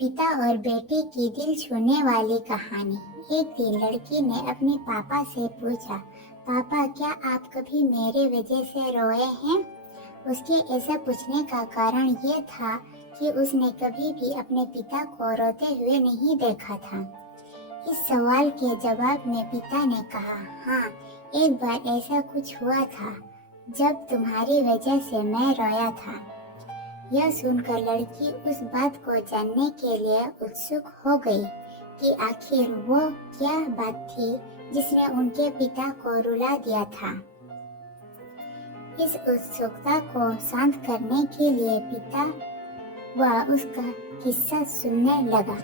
पिता और बेटे की दिल छूने वाली कहानी। एक दिन लड़की ने अपने पापा से पूछा, पापा क्या आप कभी मेरे वजह से रोए हैं? उसके ऐसा पूछने का कारण ये था कि उसने कभी भी अपने पिता को रोते हुए नहीं देखा था। इस सवाल के जवाब में पिता ने कहा, हाँ, एक बार ऐसा कुछ हुआ था जब तुम्हारी वजह से मैं रोया था। यह सुनकर लड़की उस बात को जानने के लिए उत्सुक हो गई कि आखिर वो क्या बात थी जिसने उनके पिता को रुला दिया था। इस उत्सुकता को शांत करने के लिए पिता वह उसका किस्सा सुनने लगा।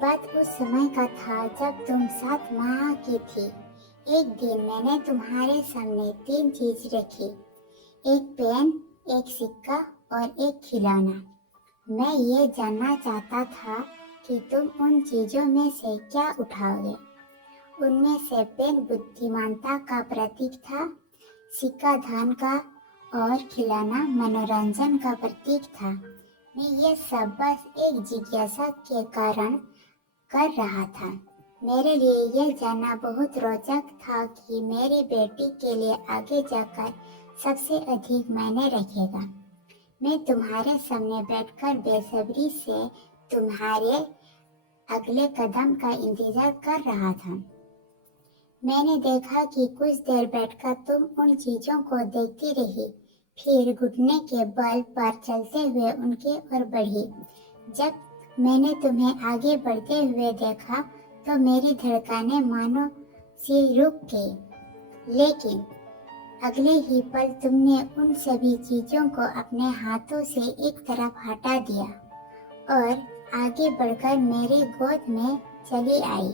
बात उस समय का था जब तुम 7 माह की थी। एक दिन मैंने तुम्हारे सामने 3 चीज रखी, एक पेन, एक सिक्का और एक खिलौना। मैं ये जानना चाहता था कि तुम उन चीजों में से क्या उठाओगे। उनमें से पेन बुद्धिमानता का प्रतीक था, सिक्का धन का और खिलौना मनोरंजन का प्रतीक था। मैं ये सब बस एक जिज्ञासा के कारण कर रहा था। मेरे लिए यह जानना बहुत रोचक था कि मेरी बेटी के लिए आगे जाकर सबसे अधिक मायने रखेगा। मैं तुम्हारे सामने बैठकर बेसब्री से तुम्हारे अगले कदम का इंतजार कर रहा था। मैंने देखा कि कुछ देर बैठकर तुम उन चीजों को देखती रही, फिर घुटने के बल पर चलते हुए उनके ओर बढ़ी। जब मैंने तुम्हें आगे बढ़ते हुए देखा तो मेरी धड़कनें मानो सी रुक गई, लेकिन अगले ही पल तुमने उन सभी चीजों को अपने हाथों से एक तरफ हटा दिया और आगे बढ़कर मेरी गोद में चली आई।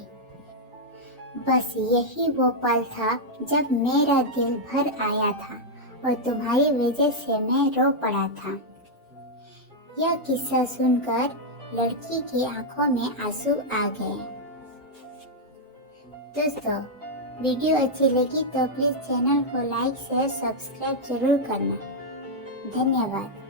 बस यही वो पल था जब मेरा दिल भर आया था और तुम्हारी वजह से मैं रो पड़ा था। यह किस्सा सुनकर लड़की की आंखों में आंसू आ गए। दोस्तों, वीडियो अच्छी लगी तो प्लीज चैनल को लाइक, शेयर, सब्सक्राइब जरूर करना। धन्यवाद।